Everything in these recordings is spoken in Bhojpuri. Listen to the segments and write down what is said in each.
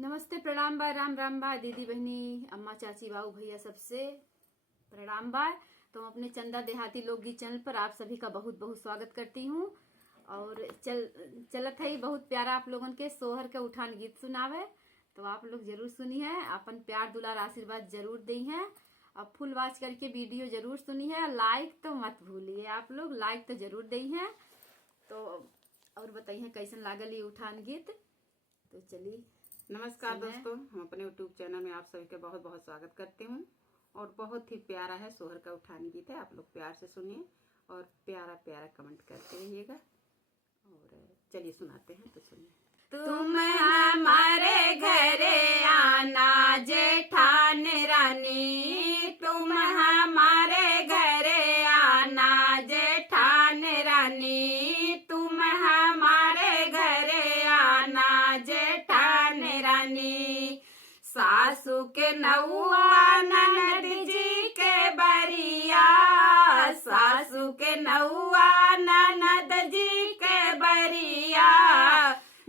नमस्ते, प्रणाम बा, राम राम बा, दीदी बहनी, अम्मा चाची बाऊ भैया सबसे प्रणाम बा। तो अपने चंदा देहाती लोकगीत चैनल पर आप सभी का बहुत बहुत स्वागत करती हूँ। और चलत है बहुत प्यारा आप लोगन के सोहर के उठान गीत सुनावे, तो आप लोग जरूर सुनी है, अपन प्यार दुलार आशीर्वाद जरूर दी है और फुल वॉच करके वीडियो जरूर सुनी है। लाइक तो मत भूलिए, आप लोग लाइक तो जरूर दी है। तो और बताइए कैसन लागल ये उठान गीत। तो चलिए। नमस्कार दोस्तों, हम अपने YouTube चैनल में आप सभी का बहुत बहुत स्वागत करती हूँ। और बहुत ही प्यारा है सोहर का उठान गीत है, आप लोग प्यार से सुनिए और प्यारा प्यारा कमेंट करते रहिएगा। और चलिए सुनाते हैं, तो सुनिए। तुम हमारे घरे आना जेठान रानी, तुम हमारे घरे आना जेठान रानी, तुम हमारे घरे आना जेठान रानी। सासू के नौआ ननद जी के बरिया, सासू के नौआ ननद जी के बरिया,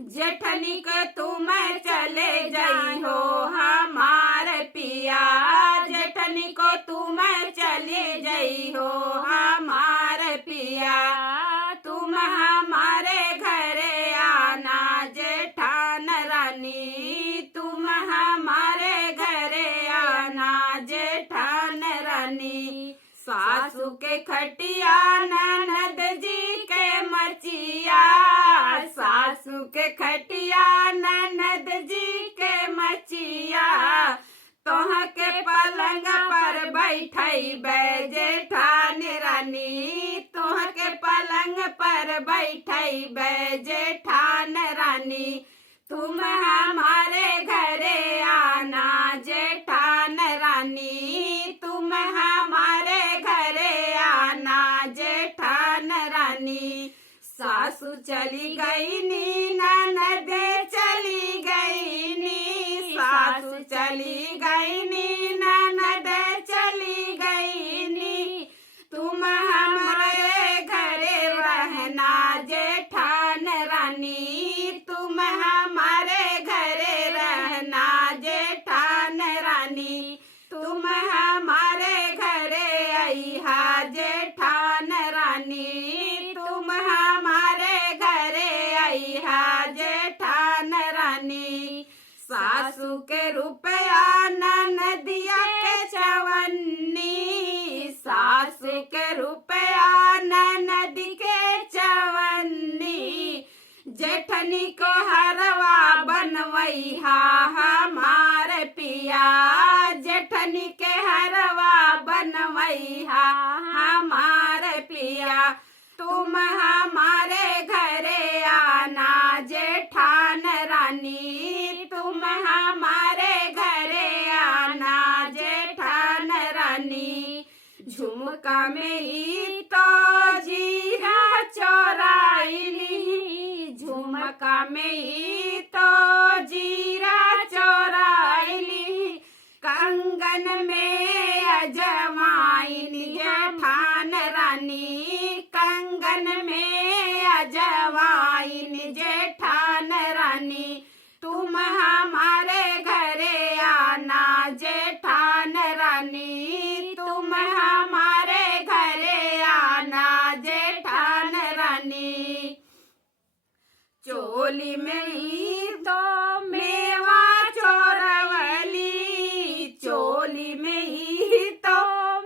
जेठनी के तुम चले जाई हो हमार पिया, जेठनी को तुम चले जाई हो हमार पिया। तुम हमारे घरे आना जेठान रानी, तुम हमारे घरे आना जेठान रानी। सासू के खटिया ननद जी के मचिया, सासू के खटिया ननद जी के मचिया, तोह के पलंग पर बैठाई जेठान रानी, तोह के पलंग पर बैठाई जेठान रानी। तुम हमारे घरे आना जेठान रानी, तुम हमारे घरे आना जेठान रानी। सासू चली गई नी, ननद चली गई नी, सासू चली गई नी, ननद चली गई नी। तुम हमारे घरे रहना जेठान रानी, तुम हमारे घरे रहना जेठान रानी। तुम हमारे घरे आइहा जेठान रानी, तुम हमारे घरे आइहा जेठान रानी। सासू के रुपया ननदिया के चवन्नी, सासू के रुपया ननद के चवन्नी, जेठनी को हरवा बनवैहा हमार पिया, जेठनी के हरवा बनवैहा हमार पिया। तुम हमारे घरे आना जेठान रानी, तुम हमारे घरे आना जेठान रानी। झुमका में ही तो जीरा चोराइली, झुमका में ही तो जीरा चोराइली, कंगन में अजवाइन जेठान रानी, कंगन में अजवाइन जेठान रानी। तुम हमारे घरे आना जेठान रानी, तुम हमारे घरे आना जेठान रानी। चोली में ही तो मेवा चोरवली, चोली में ही तो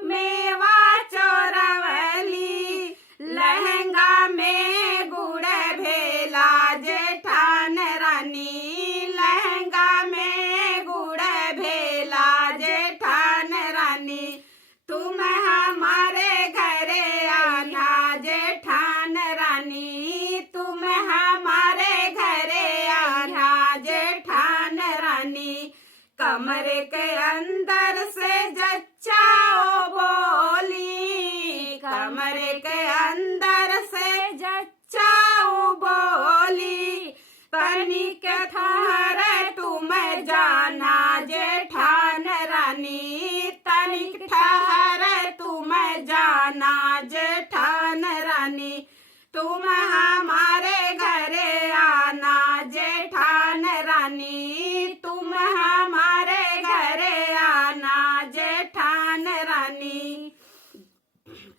मेवा चोरवली, लहंगा में गुड़ भेला जेठान रानी, लहंगा में गुड़ भेला जेठान रानी। तुम हमारे घरे आना जेठान रानी, तुम हमारे घरे आना जेठान रानी। कमरे के अंदर से जच्चाओ बोली, कमरे के अंदर से जच्चाओ बोली, तनिक ठहर तुम जाना जेठान रानी, तनिक ठहर तुम जाना जेठान रानी। तुम हमारे घरे आना जेठान रानी, तुम हमारे घरे आना जेठान रानी।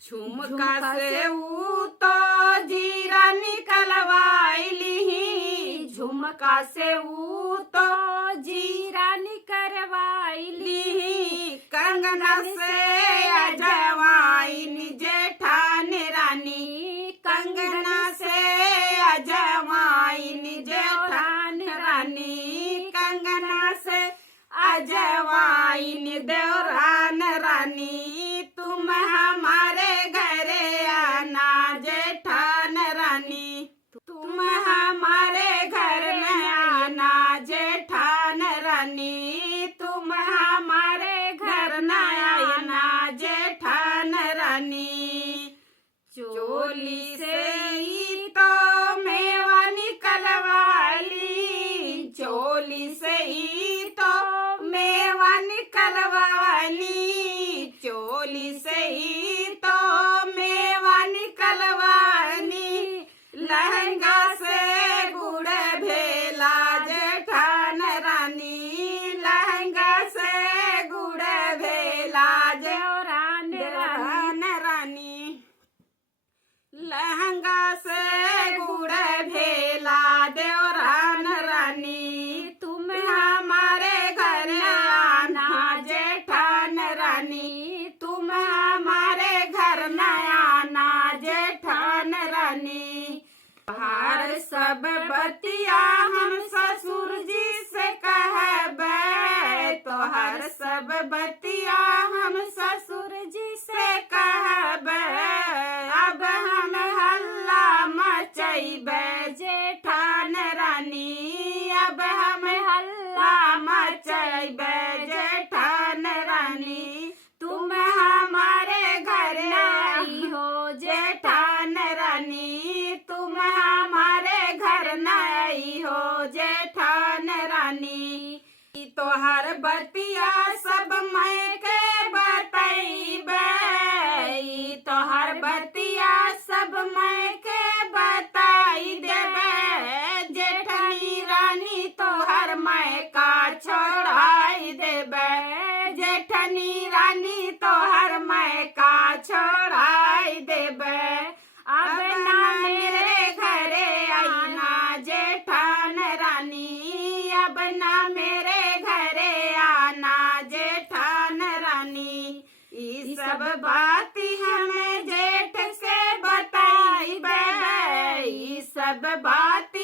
झुमका से ऊ तो जीरा निकलवाइली, झुमका से ऊ तो जीरा निकलवाइली, कंगना से अजवाइन जेठान रानी, कंगना से अजवाइन जेठान रानी, कंगना से अजवाइन देवरान रानी। तुम हमारे घरे आना जेठान रानी, तुम हमारे घर में आना जेठान रानी, तुम हमारे घर में आना जेठान रानी। चोली से ही तो मेवा निकलवाली, चोली से ही तो मेवा निकलवाली, चोली से ही तो मेवा निकलवाली। लहंगा से गुड़ भेला जेठान रानी, लहंगा से गुड़ भेला देवरान रानी, लहंगा से गुड़ भेला देवरान रानी। तुम हमारे घर आना जेठान रानी, तुम हमारे घर न आना जेठान रानी। हर सब बतिया हम ससुर जी से कहबे, तो हर सब बतिया हम ससुर जी से कहबे। अब हम हल्ला मचैबे जेठान रानी, अब हम हल्ला मचैबे जेठान रानी। तुम हमारे घर आई हो जेठान रानी, तुम हमारे घर न आई हो जेठान रानी। तोहर बतिया सब मैं के बतैबे, तोहर बतिया सब मैं के बताई देबे। जेठनी रानी तोहर मैं का छोड़ाई देबे, जेठनी रानी तोहर मैं का छोड़ाई देबे। अब ना मेरे घरे आना जेठान रानी, अब ना मेरे घरे आना जेठान रानी। ई सब बात हमें जेठ से बताई बे, ई सब बात